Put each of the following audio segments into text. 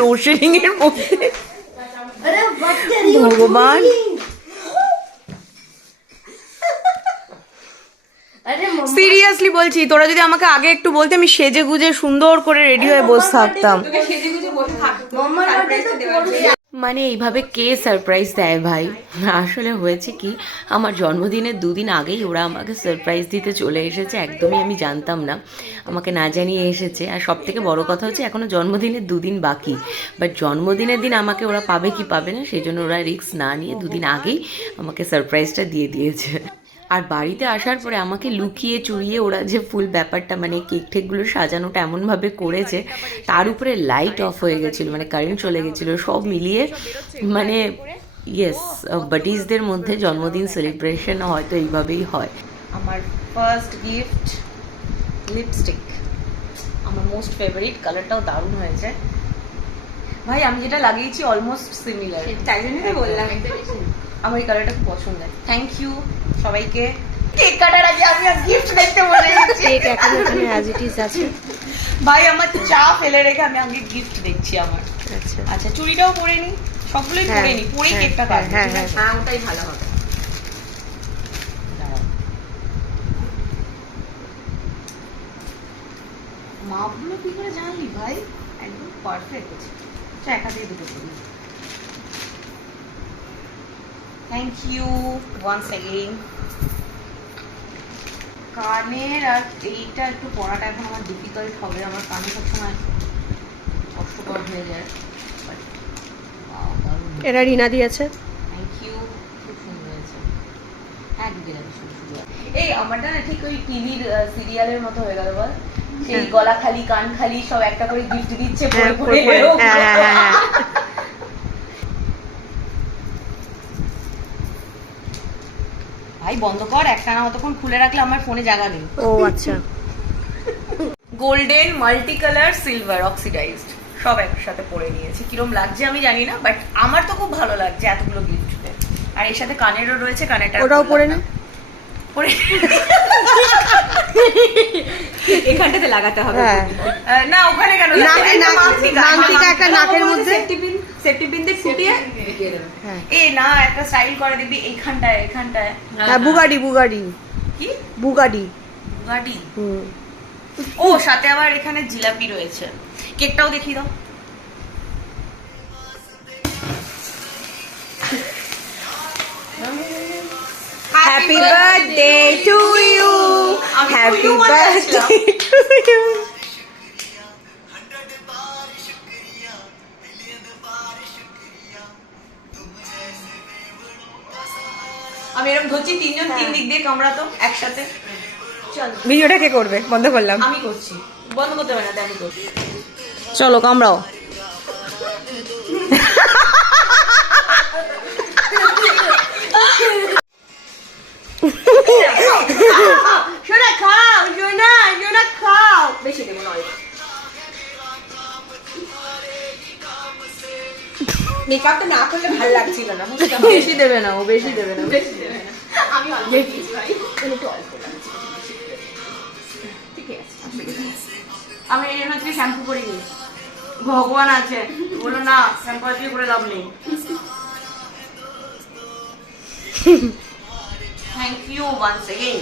Load shedding এর মধ্যে ভগবান। সিরিয়াসলি বলছি, তোরা যদি আমাকে আগে একটু বলতে আমি সেজে গুজে সুন্দর করে রেডি হয়ে বসে থাকতাম। মানে এইভাবে কে সারপ্রাইজ দেয় ভাই? আসলে হয়েছে কি, আমার জন্মদিনের 2 দিন আগেই ওরা আমাকে সারপ্রাইজ দিতে চলে এসেছে। একদমই আমি জানতাম না, আমাকে না জানিয়ে এসেছে। আর সব থেকে বড় কথা হচ্ছে এখনও জন্মদিনের 2 দিন বাকি, বাট জন্মদিনের দিন আমাকে ওরা পাবে কি পাবে না সেই জন্য ওরা রিস্ক না নিয়ে 2 দিন আগেই আমাকে সারপ্রাইজটা দিয়ে দিয়েছে। আর বাড়িতে আসার পরে আমাকে লুকিয়ে চুরিয়ে ওরা যে ফুল ব্যাপারটা মানে কেক ঠেকগুলো সাজানোটা এমনভাবে করেছে, তার উপরে লাইট অফ হয়ে গেছিলো, মানে কারেন্ট চলে গেছিলো, সব মিলিয়ে মানে ইয়েস, বাটিজদের মধ্যে জন্মদিন সেলিব্রেশন হয়তো এইভাবেই হয়। আমার ফার্স্ট গিফট লিপস্টিক, আমার মোস্ট ফেভারিট, কালারটাও দারুণ হয়েছে ভাই। আমি যেটা লাগিয়েছি অলমোস্ট সিমিলার, তাই জন্যই বললাম আমার এই কালারটা খুব পছন্দের। থ্যাংক ইউ সবাইকে। কেক কাটার আগে আমি গিফট দেখতে বলে যাচ্ছি, কেক এখন এখানে অ্যাজ ইট ইজ আছে ভাই। আমার চা ফেলে রেখে আমি আগে গিফট দেখছি আমার। আচ্ছা আচ্ছা, চুড়িটাও পরে নি, সবগুলোই পরে নি, পরেই কেকটা কাটবো। হ্যাঁ ওটাই ভালো হবে। মাপগুলো কি করে জানলি ভাই? একদম পারফেক্ট আছে। এক হাতে দুটো করি। Thank you once again. কানের আর এইটা একটু পড়াটা এখন আমার ডিফিকাল্ট হবে, আমার কানে সবসময় কষ্টকর হয়ে যায়। এটা রিনা দিয়েছে। থ্যাংক ইউ, খুব সুন্দর হয়েছে। হ্যাঁ দিদি এই আমারটা না ঠিক ওই টিভির সিরিয়ালের মতো হয়ে গেল বল, সেই গলা খালি কান খালি সব একটা করে গিফট দিচ্ছে পরে পরে। ভাই বন্ধ কর, একটা না অতক্ষণ খুলে রাখলে আমার ফোনে জায়গা নেই। ও আচ্ছা। Golden multi colour silver oxidised সব একসাথে পরে নিয়েছি। কিরম লাগছে আমি জানি না, বাট আমার তো খুব ভালো লাগছে এতগুলো গিফট পেয়ে। আর এর সাথে কানেরও রয়েছে, কানেরটা ওটাও পরে না, পরে এখানটাতে লাগাতে হবে না, ওখানে কেন? নাংটিটা একটা নাকের মধ্যে সেফটি পিন দিয়ে ফুটিয়ে এ না একটা স্টাইল করে দিবি এইখানটায়, এখানটায়। হ্যাঁ বুগাডি, বুগাডি কি বুগাডি বুগাডি। ও সাথে আবার এখানে জিলাপি রয়েছে। কেকটাও দেখিয়ে দাও। Happy birthday to you, happy birthday to you. আমি এরকম ধরছি, 3 জন 3 দিক দিয়ে কামড়াতো একসাথে। চল ভিডিওটা কে করবে? বন্ধ করলাম। আমি করছি, বন্ধ করতে হবে না, আমি করছি। চলো কামড়াও। সোনা খাও, সোনা সোনা খাও। বেশি দেবো না, মেকআপটা না করলে ভালো লাগছিল না। বেশি দেবে না, ও বেশি দেবে না, আমি অল্প দিয়েছি ভাই, একটু অল্প লাগছে। ঠিক আছে, আমি এই জন্য আজকে শ্যাম্পু করিনি। ভগবান আছে বলো না, শ্যাম্পু আজকে করে লাভ নেই। Thank you once again.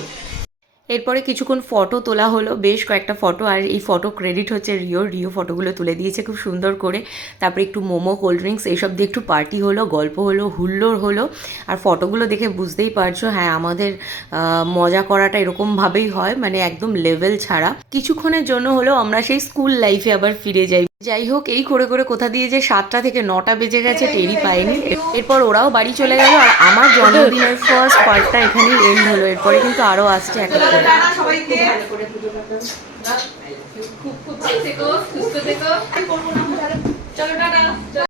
এরপরে কিছুক্ষণ ফটো তোলা হলো, বেশ কয়েকটা ফটো। আর এই ফটো ক্রেডিট হচ্ছে রিও ফটোগুলো তুলে দিয়েছে খুব সুন্দর করে। তারপরে একটু মোমো, কোল্ড ড্রিঙ্কস এইসব দিয়ে একটু পার্টি হলো, গল্প হলো, হুল্লোড় হলো। আর ফটোগুলো দেখে বুঝতেই পারছো, হ্যাঁ আমাদের মজা করাটা এরকমভাবেই হয়, মানে একদম লেভেল ছাড়া। কিছুক্ষণের জন্য হলেও আমরা সেই স্কুল লাইফে আবার ফিরে যাই। যাই হোক, এই করে করে কোথা দিয়ে যে 7টা থেকে 9টা বেজে গেছে টেরই পাইনি। এরপর ওরাও বাড়ি চলে গেল, আর আমার জন্মদিনের ফার্স্ট পার্টটা এখানেই এন্ড হলো। এরপরে কিন্তু আরও আসছে একটা করে।